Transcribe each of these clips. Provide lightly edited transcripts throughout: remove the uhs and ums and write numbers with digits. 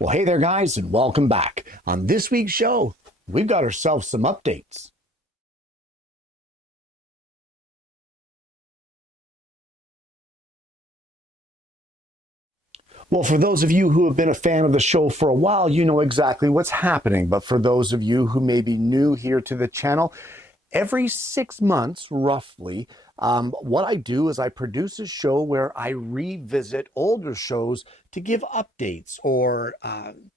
Well, hey there, guys, and welcome back. On this week's show, we've got ourselves some updates. Well, for those of you who have been a fan of the show for a while, you know exactly what's happening. But for those of you who may be new here to the channel, every 6 months, roughly, what I do is I produce a show where I revisit older shows to give updates or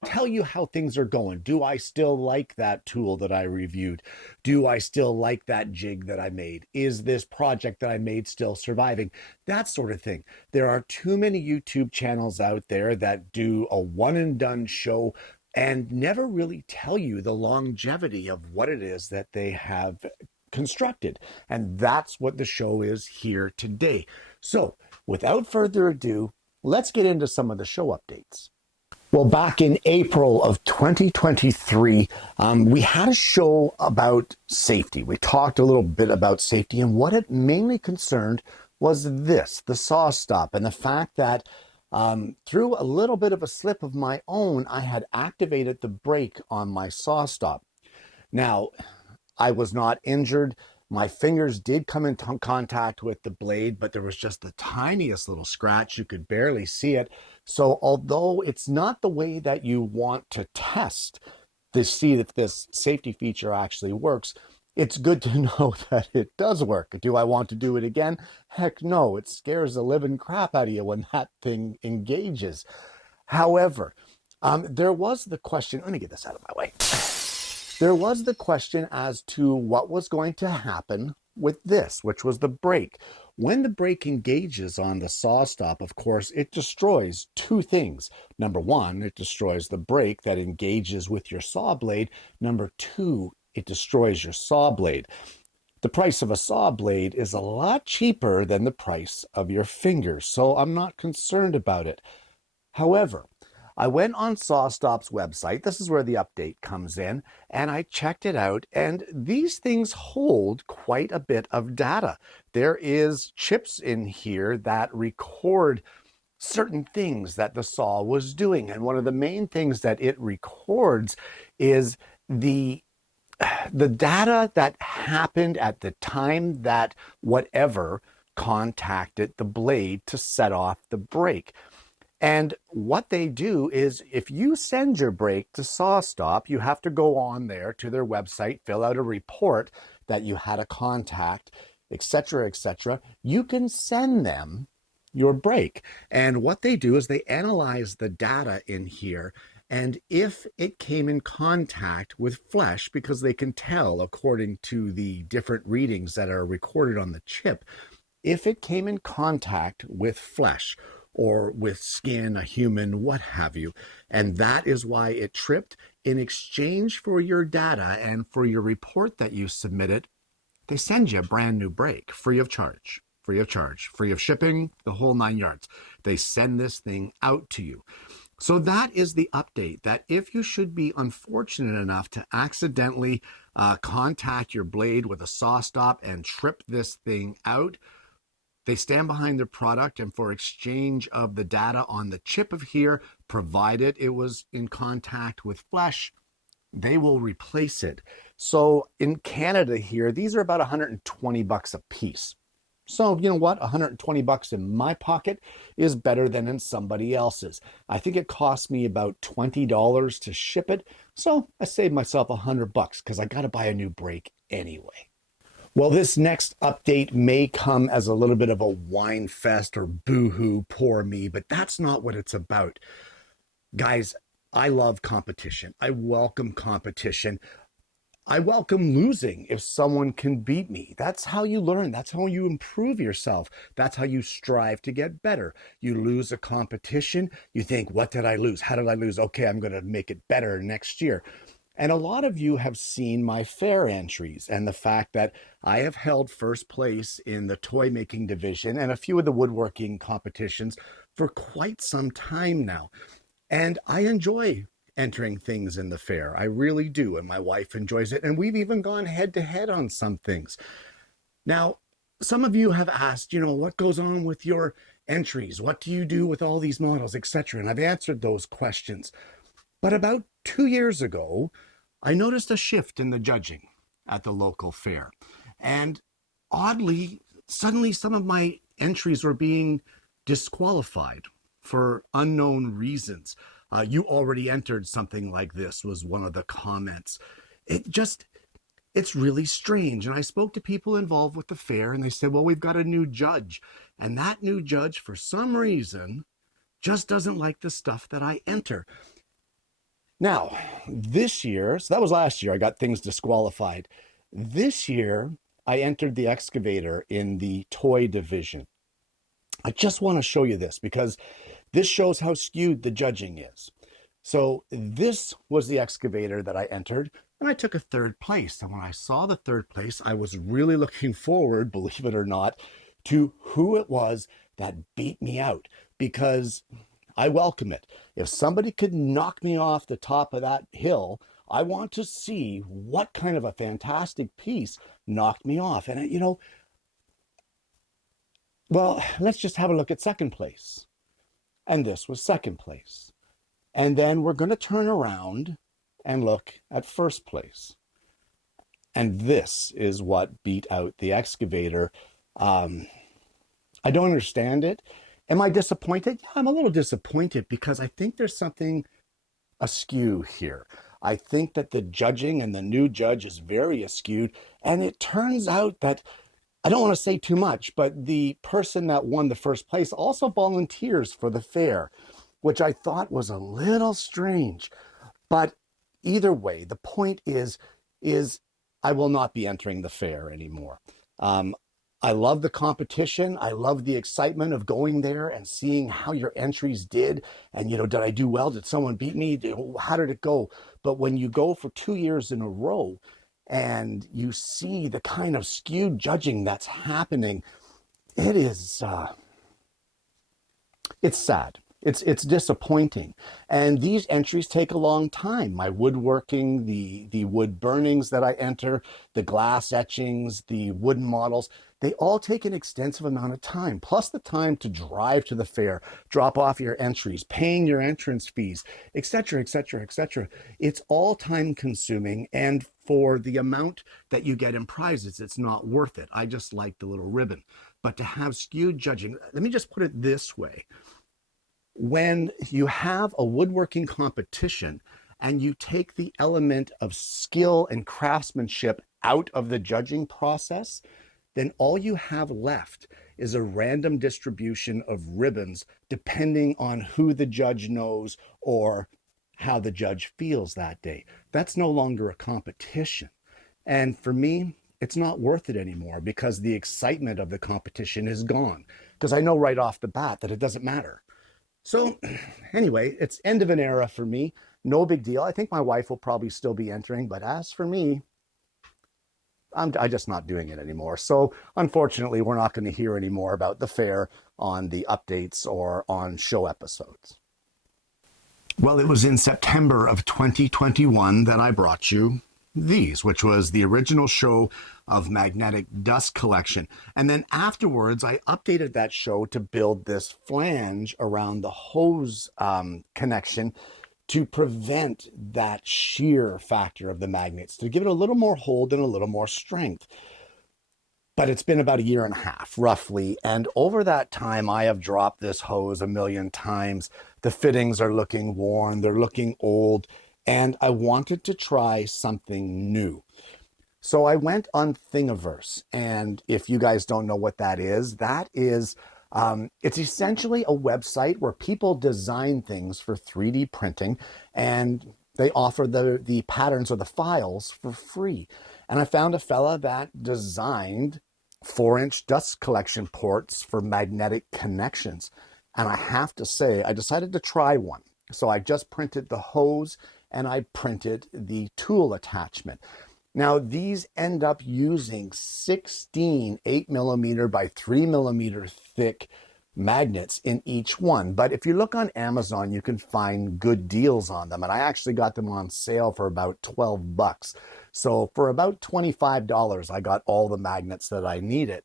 tell you how things are going. Do I still like that tool that I reviewed? Do I still like that jig that I made? Is this project that I made still surviving? That sort of thing. There are too many YouTube channels out there that do a one and done show and never really tell you the longevity of what it is that they have constructed. And that's what the show is here today. So without further ado, let's get into some of the show updates. Well, back in April of 2023, we had a show about safety. We talked a little bit about safety, and what it mainly concerned was this, the SawStop, and the fact that through a little bit of a slip of my own, I had activated the brake on my SawStop. Now, I was not injured. My fingers did come in contact with the blade, but there was just the tiniest little scratch. You could barely see it. So although it's not the way that you want to test to see if this safety feature actually works, it's good to know that it does work. Do I want to do it again? Heck no. It scares the living crap out of you when that thing engages. However, there was the question, let me get this out of my way. There was the question as to what was going to happen with this, which was the brake. When the brake engages on the SawStop, of course, it destroys two things. Number one, it destroys the brake that engages with your saw blade. Number two, it destroys your saw blade. The price of a saw blade is a lot cheaper than the price of your fingers, so I'm not concerned about it. However, I went on SawStop's website, this is where the update comes in, and I checked it out, and these things hold quite a bit of data. There is chips in here that record certain things that the saw was doing, and one of the main things that it records is the data that happened at the time that whatever contacted the blade to set off the brake. And what they do is if you send your brake to SawStop, you have to go on there to their website, fill out a report that you had a contact, etc., etc. You can send them your brake. And what they do is they analyze the data in here. And if it came in contact with flesh, because they can tell according to the different readings that are recorded on the chip, if it came in contact with flesh, or with skin, a human, what have you. And that is why it tripped. In exchange for your data and for your report that you submitted, they send you a brand new brake, free of charge, free of shipping, the whole 9 yards. They send this thing out to you. So that is the update, that if you should be unfortunate enough to accidentally contact your blade with a SawStop and trip this thing out, they stand behind their product, and for exchange of the data on the chip of here, provided it was in contact with flesh, they will replace it. So in Canada here, these are about 120 bucks a piece. So you know what? 120 bucks in my pocket is better than in somebody else's. I think it cost me about $20 to ship it. So I saved myself 100 bucks because I got to buy a new brake anyway. Well, this next update may come as a little bit of a whine fest or boo-hoo, poor me, but that's not what it's about. Guys, I love competition. I welcome competition. I welcome losing if someone can beat me. That's how you learn. That's how you improve yourself. That's how you strive to get better. You lose a competition, you think, what did I lose? How did I lose? Okay, I'm going to make it better next year. And a lot of you have seen my fair entries and the fact that I have held first place in the toy making division and a few of the woodworking competitions for quite some time now. And I enjoy entering things in the fair. I really do. And my wife enjoys it. And we've even gone head to head on some things. Now, some of you have asked, what goes on with your entries? What do you do with all these models, etc.? And I've answered those questions. But about 2 years ago, I noticed a shift in the judging at the local fair. And oddly, suddenly some of my entries were being disqualified for unknown reasons. You already entered something like this, was one of the comments. It just, it's really strange. And I spoke to people involved with the fair, and they said, well, we've got a new judge. And that new judge, for some reason, just doesn't like the stuff that I enter. Now, this year, so that was last year, I got things disqualified. This year, I entered the excavator in the toy division. I just want to show you this because this shows how skewed the judging is. So this was the excavator that I entered, and I took a third place. And when I saw the third place, I was really looking forward, believe it or not, to who it was that beat me out, because I welcome it. If somebody could knock me off the top of that hill, I want to see what kind of a fantastic piece knocked me off. And, well, let's just have a look at second place. And this was second place. And then we're going to turn around and look at first place. And this is what beat out the excavator. I don't understand it. Am I disappointed? Yeah, I'm a little disappointed because I think there's something askew here. I think that the judging and the new judge is very askewed. And it turns out that, I don't want to say too much, but the person that won the first place also volunteers for the fair, which I thought was a little strange. But either way, the point is I will not be entering the fair anymore. I love the competition. I love the excitement of going there and seeing how your entries did. And, did I do well? Did someone beat me? How did it go? But when you go for 2 years in a row and you see the kind of skewed judging that's happening, it is, it's sad. It's disappointing. And these entries take a long time. My woodworking, the wood burnings that I enter, the glass etchings, the wooden models, they all take an extensive amount of time, plus the time to drive to the fair, drop off your entries, paying your entrance fees, etc., etc., etc. It's all time consuming. And for the amount that you get in prizes, it's not worth it. I just like the little ribbon. But to have skewed judging, let me just put it this way. When you have a woodworking competition and you take the element of skill and craftsmanship out of the judging process, then all you have left is a random distribution of ribbons depending on who the judge knows or how the judge feels that day. That's no longer a competition. And for me, it's not worth it anymore because the excitement of the competition is gone. Because I know right off the bat that it doesn't matter. So anyway, it's end of an era for me. No big deal. I think my wife will probably still be entering, but as for me, I'm just not doing it anymore. So unfortunately, we're not going to hear any more about the fair on the updates or on show episodes. Well, it was in September of 2021 that I brought you these, which was the original show of magnetic dust collection. And then afterwards, I updated that show to build this flange around the hose connection to prevent that shear factor of the magnets, to give it a little more hold and a little more strength. But it's been about a year and a half, roughly. And over that time, I have dropped this hose a million times. The fittings are looking worn, they're looking old, and I wanted to try something new. So I went on Thingiverse. And if you guys don't know what that is, it's essentially a website where people design things for 3D printing, and they offer the patterns or the files for free. And I found a fella that designed 4-inch dust collection ports for magnetic connections. And I have to say, I decided to try one. So I just printed the hose and I printed the tool attachment. Now, these end up using 16 8mm by 3mm thick magnets in each one. But if you look on Amazon, you can find good deals on them. And I actually got them on sale for about $12. So for about $25, I got all the magnets that I needed.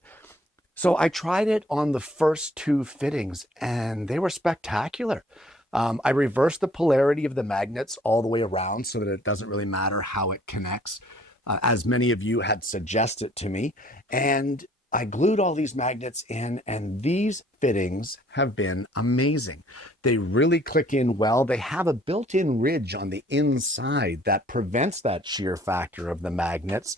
So I tried it on the first 2 fittings and they were spectacular. I reversed the polarity of the magnets all the way around so that it doesn't really matter how it connects, as many of you had suggested to me. And I glued all these magnets in, and these fittings have been amazing. They really click in well. They have a built-in ridge on the inside that prevents that shear factor of the magnets.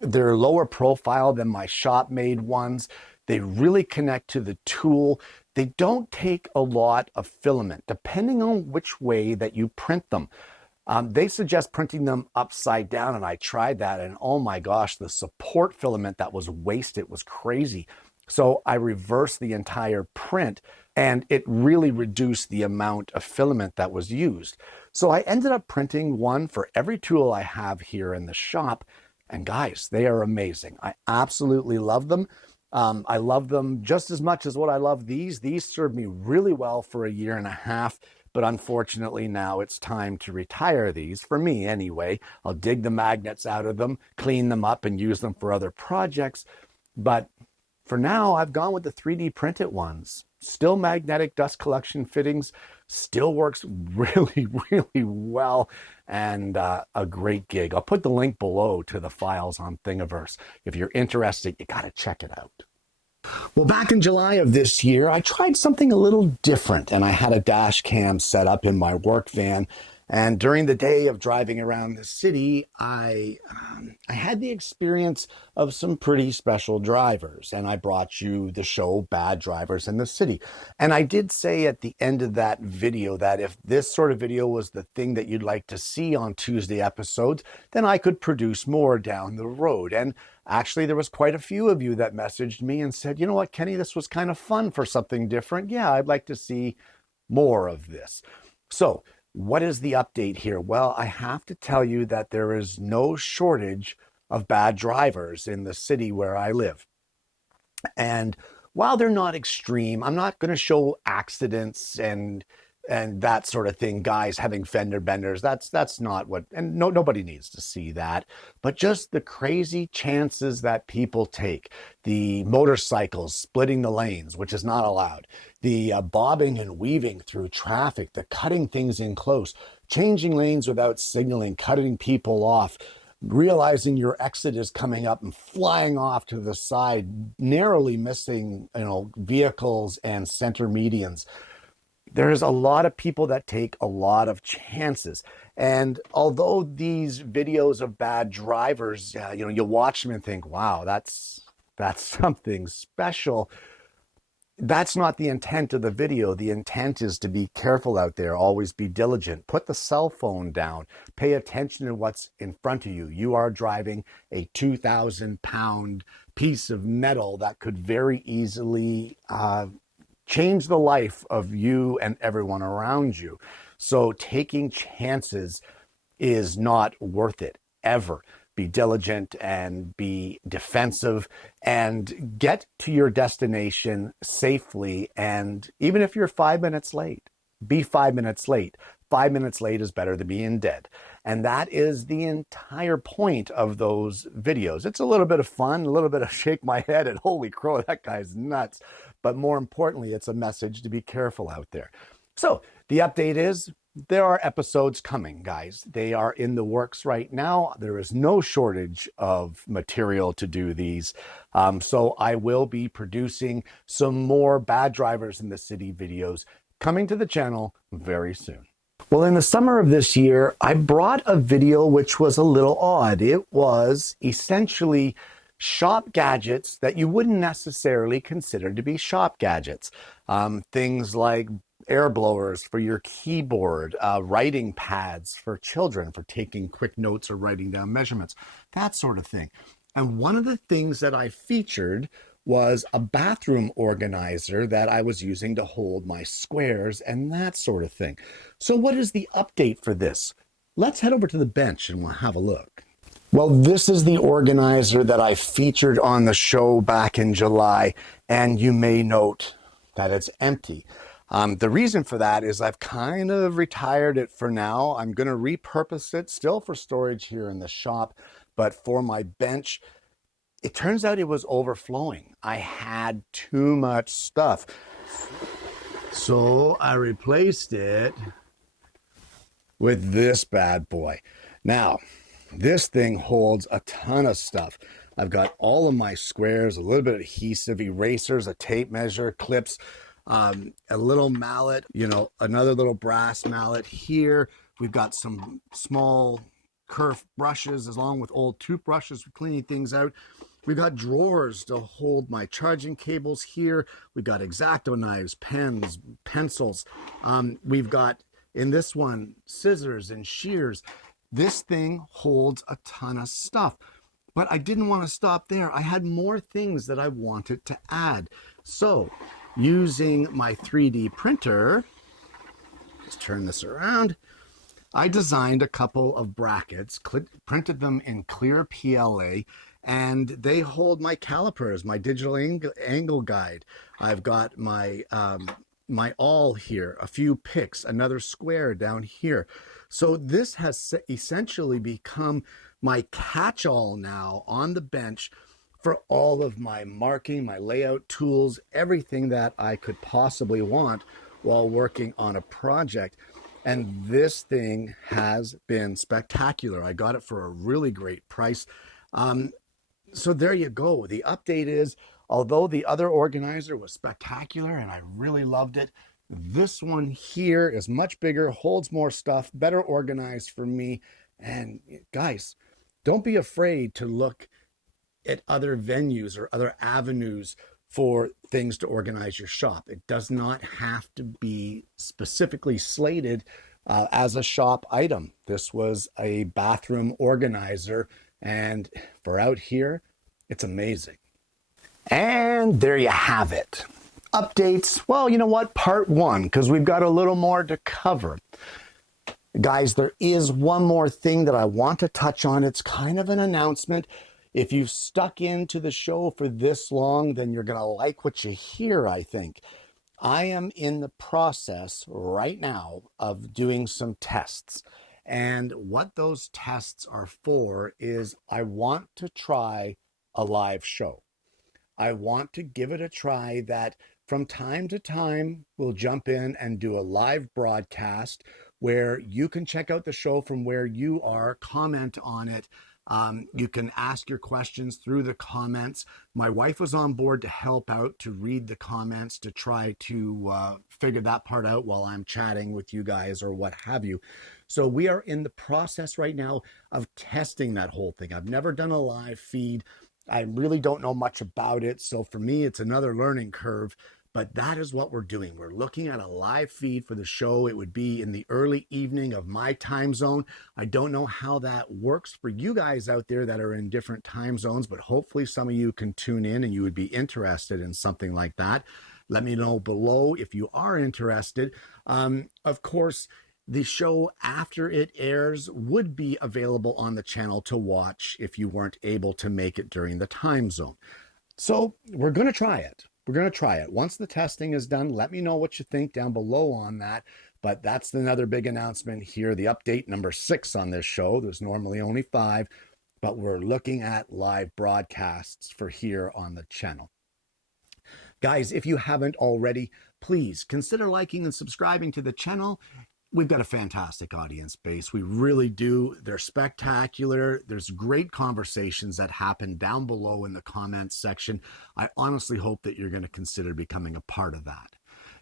They're lower profile than my shop-made ones. They really connect to the tool. They don't take a lot of filament, depending on which way that you print them. They suggest printing them upside down, and I tried that, and oh my gosh, the support filament that was wasted was crazy. So I reversed the entire print, and it really reduced the amount of filament that was used. So I ended up printing one for every tool I have here in the shop, and guys, they are amazing. I absolutely love them. I love them just as much as what I love these. These served me really well for a year and a half. But unfortunately now it's time to retire these, for me anyway. I'll dig the magnets out of them, clean them up, and use them for other projects. But for now, I've gone with the 3D printed ones. Still magnetic dust collection fittings, still works really, really well, and a great gig. I'll put the link below to the files on Thingiverse. If you're interested, you gotta check it out. Well, back in July of this year, I tried something a little different, and I had a dash cam set up in my work van. And during the day of driving around the city, I had the experience of some pretty special drivers, and I brought you the show Bad Drivers in the City. And I did say at the end of that video that if this sort of video was the thing that you'd like to see on Tuesday episodes, then I could produce more down the road. And actually, there was quite a few of you that messaged me and said, you know what, Kenny, this was kind of fun for something different. Yeah, I'd like to see more of this. So what is the update here? Well, I have to tell you that there is no shortage of bad drivers in the city where I live. And while they're not extreme, I'm not going to show accidents and that sort of thing, guys having fender benders. That's not what, and nobody needs to see that. But just the crazy chances that people take, the motorcycles splitting the lanes, which is not allowed, the bobbing and weaving through traffic, the cutting things in close, changing lanes without signaling, cutting people off, realizing your exit is coming up and flying off to the side, narrowly missing, vehicles and center medians. There's a lot of people that take a lot of chances. And although these videos of bad drivers, you watch them and think, wow, that's something special. That's not the intent of the video. The intent is to be careful out there, always be diligent, put the cell phone down, pay attention to what's in front of you. You are driving a 2,000-pound piece of metal that could very easily change the life of you and everyone around you. So taking chances is not worth it, ever. Be diligent and be defensive and get to your destination safely. And even if you're 5 minutes late, be 5 minutes late. 5 minutes late is better than being dead. And that is the entire point of those videos. It's a little bit of fun, a little bit of shake my head and holy crow, that guy's nuts. But more importantly, it's a message to be careful out there. So the update is there are episodes coming, guys. They are in the works right now. There is no shortage of material to do these. So I will be producing some more Bad Drivers in the City videos coming to the channel very soon. Well, in the summer of this year, I brought a video which was a little odd. It was essentially shop gadgets that you wouldn't necessarily consider to be shop gadgets. Things like air blowers for your keyboard, writing pads for children for taking quick notes or writing down measurements, that sort of thing. And one of the things that I featured was a bathroom organizer that I was using to hold my squares and that sort of thing. So what is the update for this? Let's head over to the bench and we'll have a look. Well, this is the organizer that I featured on the show back in July, and you may note that it's empty. The reason for that is I've kind of retired it for now. I'm going to repurpose it still for storage here in the shop, but for my bench, it turns out it was overflowing. I had too much stuff. So I replaced it with this bad boy. Now, this thing holds a ton of stuff. I've got all of my squares, a little bit of adhesive, erasers, a tape measure, clips, a little mallet, another little brass mallet here. We've got some small kerf brushes along with old toothbrushes for cleaning things out. We've got drawers to hold my charging cables here. We've got X-Acto knives, pens, pencils. We've got, in this one, scissors and shears. This thing holds a ton of stuff. But I didn't want to stop there. I had more things that I wanted to add. So, using my 3D printer, let's turn this around, I designed a couple of brackets, printed them in clear PLA, and they hold my calipers, my digital angle guide. I've got my my awl here, a few picks, another square down here. So this has essentially become my catch-all now on the bench for all of my marking, my layout tools, everything that I could possibly want while working on a project. And this thing has been spectacular. I got it for a really great price. So there you go. The update is, although the other organizer was spectacular and I really loved it, this one here is much bigger, holds more stuff, better organized for me. And guys, don't be afraid to look at other venues or other avenues for things to organize your shop. It does not have to be specifically slated as a shop item. This was a bathroom organizer, and for out here, it's amazing. And there you have it. Updates, well, you know what? Part one, because we've got a little more to cover. Guys, there is one more thing that I want to touch on. It's kind of an announcement. If you've stuck into the show for this long, then you're going to like what you hear, I think. I am in the process right now of doing some tests. And what those tests are for is I want to try a live show. I want to give it a try that from time to time, we'll jump in and do a live broadcast where you can check out the show from where you are, comment on it. You can ask your questions through the comments. My wife was on board to help out, to read the comments, to try to figure that part out while I'm chatting with you guys or what have you. So we are in the process right now of testing that whole thing. I've never done a live feed. I really don't know much about it. So for me, it's another learning curve. But that is what we're doing. We're looking at a live feed for the show. It would be in the early evening of my time zone. I don't know how that works for you guys out there that are in different time zones, but hopefully some of you can tune in and you would be interested in something like that. Let me know below if you are interested. Of course, the show after it airs would be available on the channel to watch if you weren't able to make it during the time zone. So we're going to try it. We're going to try it. Once the testing is done, let me know what you think down below on that. But that's another big announcement here, the update number 6 on this show. There's normally only 5, but we're looking at live broadcasts for here on the channel. Guys, if you haven't already, please consider liking and subscribing to the channel. We've got a fantastic audience base. We really do. They're spectacular. There's great conversations that happen down below in the comments section. I honestly hope that you're going to consider becoming a part of that.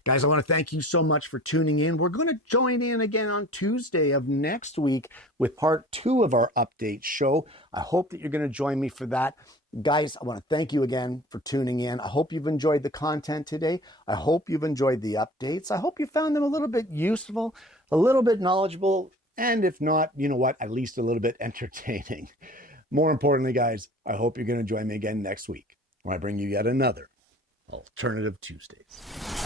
Guys, I want to thank you so much for tuning in. We're going to join in again on Tuesday of next week with part 2 of our update show. I hope that you're going to join me for that. Guys, I want to thank you again for tuning in. I hope you've enjoyed the content today. I hope you've enjoyed the updates. I hope you found them a little bit useful, a little bit knowledgeable, and if not, you know what, at least a little bit entertaining. More importantly, guys, I hope you're going to join me again next week when I bring you yet another Alternative Tuesdays.